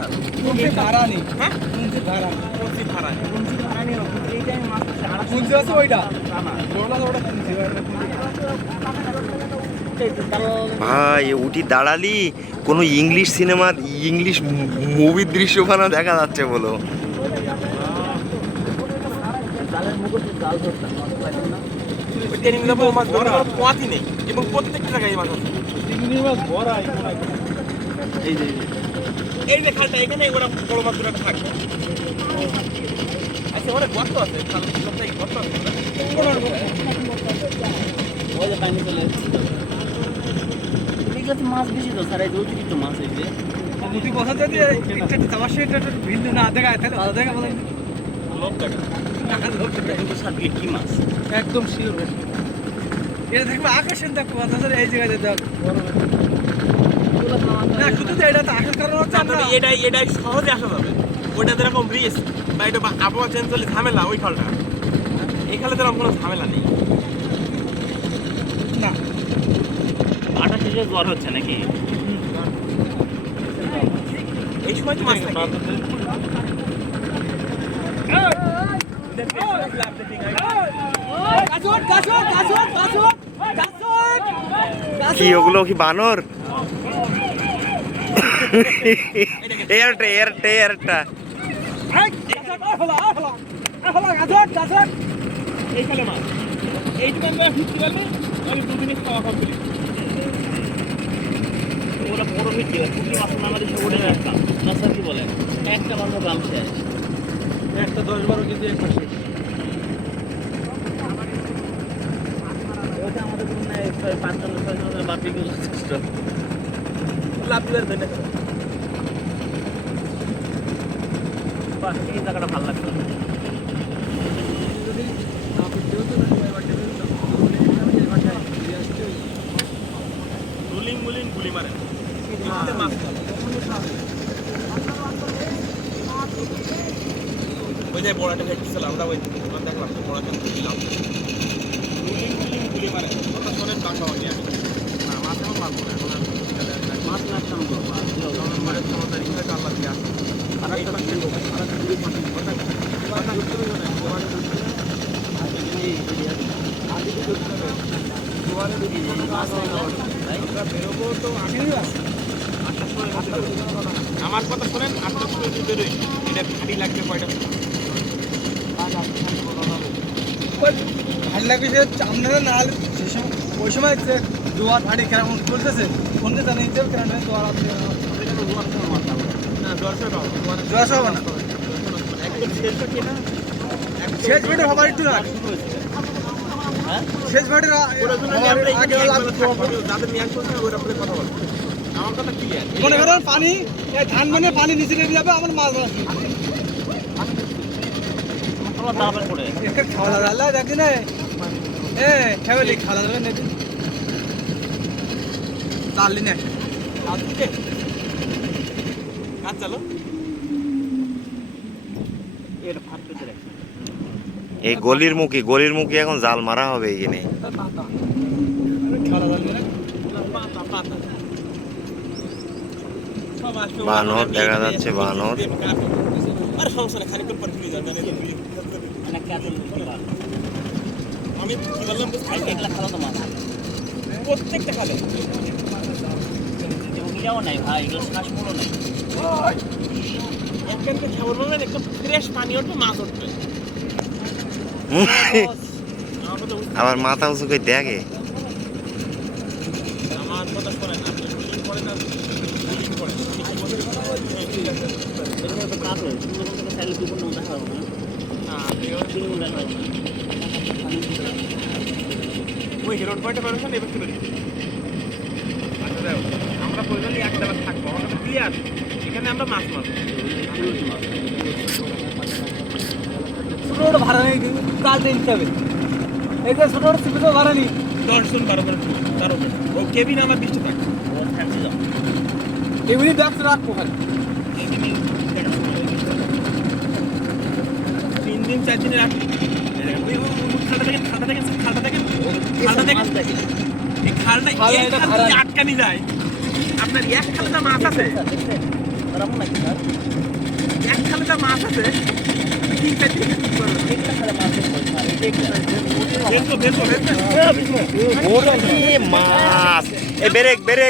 Sir কোনসি ধারানি হ্যাঁ কোনসি ধারানি কোনসি ধারানি এইটাই মাছ কোনসি আছে ওইটা বড়লা ওটা কোনসি ভাই উঠি দাঁড়ালি কোনো ইংলিশ সিনেমার ইংলিশ মুভির দৃশ্যখানা দেখা যাচ্ছে বলো। জালের মুখে জাল ধরতাম ওই ট্রেনিংগুলো বড় মাছ ধরে কোনো পোয়াতি নেই এবং প্রত্যেকটা জায়গায় এই মাছ আছে চিংড়ি মাছ ভরা এই যে এই যে খালটা এখানে ওরা বড় মাছ ধরে থাকবে আচ্ছা অনেক গর্ত আছে খালের কোথায় গর্ত আছে ওই যে পানি চলে এগুলো তো মাছ বেশি তো স্যার এই যে অতিরিক্ত মাছ এই যে মুটি বসা যদি একটা তামাশা এটা ভিন্ন না দেখা তাহলে ভালো দেখা বলেন লোক টাকা সাথে কি মাছ একদম শিওর এটা দেখবে আকাশের দেখো স্যার এই জায়গায় দেখ না শুধু তো এটা তো আকাশ কারণ হচ্ছে আমরা এটাই সহজে আসা যাবে ওইটা যেরকম ব্রিজ বা এটা আবহাওয়া চেঞ্জ হলে ঝামেলা ওই খালটা এই খালে যেরকম কোনো ঝামেলা নেই না আটা শেষে জ্বর হচ্ছে নাকি? এই সময় তো মাছ থাকে কি ওগুলো কি বানর? এয়ারটা এই খালে মাছ এইটুকু আমরা ফিরতে পারলে আমি দুদিনে খাওয়া কমপ্লিট ওরা বড় ভিড় দিয়ে পুঁটি মাছ আমাদের সবুজে একটা না স্যার কি বলেন একটা মাত্র গ্রাম শেষ একটা 10-12 কেজি এক মাসে ওটা আমাদের কোনো না 55-56 বাড়তি গেল লাভ দিলে দেন বাহ এই জায়গাটা ভালো লাগছে রুলিং মুলিং গুলি মারেন মাছ ওই যে বড়াটা দেখছিল আমরা ওই দেখলাম তো বড়াটা দিলাম রুলিং মুলিং গুলি মারেন ওটা শোনেন বাংলা হয়নি আমি না মাছ এখন মারবো না এখন মাছ না কাম করব মারের সময় ইংরেজি আল্লাহ দিয়ে আসে আর এই পাশে আমার কথা শোনেন 8টার সময় বেরোই এটা খাটি লাগবে কয়টা ভালো লাগবে যে আপনারা না ওই সময় যে জোয়ার ভাড়ি কেমন চলতেছে কোনটা জানেন যে কেন জোয়ার আছে না দর্শক জোয়ার সব না একদম শেষটা কি না শেষ ভাড়ি হবার একটু না শেষ ভাড়ির আগে যাদের নিয়ে আসছে ওরা বলে কথা বলে আমার কথা ক্লিয়ার মনে করেন পানি ধান মানে পানি নিচে নেমে যাবে আমার মাছ আমরা দাবার পড়ে এখানে খাওয়া দাওয়া দেখি না ফ্যামিলি খাওয়া দাওয়া নেই চাললি না কাজ চালো এটা ফাট পেতে রাখছি এই গলির মুখে এখন জাল মারা হবে এখানে। খাওয়া দাওয়া নেই পাতা পাতা বানর দেখা যাচ্ছে বানর আরে সমস্যা নেই খানিকক্ষণ পর ভুলে যাবে মানে ক্যাচেল আমি কি বললাম এগুলা খাওয়া তো মাছ প্রত্যেকটা খালে এগুলাও নাই ভাই এগুলো শ্বাস পুরো নাই একজনকে খাবার বলবেন একটু ফ্রেশ পানি উঠবে মাছ উঠবে আমার কথা আবার মাথা উঁচু করে দেখে। আমার কথা শোনেন আপনি শুটিং করেন না শুটিং করেন এরকম তো কাজ হয় সুন্দরবন থেকে চাইলে দুপুর নাম দেখা হবে না তিন গুণ দেখা হবে না ওই হিরোড পয়েন্টে পারমিশন এবার চলে দিই আচ্ছা দেখো আমরা প্রয়োজনে এক জায়গায় থাকবো আমরা তো ক্লিয়ার এখানে আমরা মাছ মারবো ছোটো ছোটো ভাড়া নেই কালটা নিতে হবে এইটা ছোটো ছোটো ভাড়া নেই 10 জন 12 জন তার উপরে ও কেবিন আমার 20টা থাকে ও ফ্যান্সি যাও এমনি ব্যাগ রাখবো খালি 3 দিন 4 দিনের আগে খালটা আটকানি যায় আপনার এক খালটা মাছ আছে ধরাবো নাকি স্যার? একখানে তো মাছ আছে তিন চার দিন একটা খালে মাছ দেখবো স্যার, এই যে একটা। বেরো বেরো ওরে মাছ এ ব্রেক ব্রেক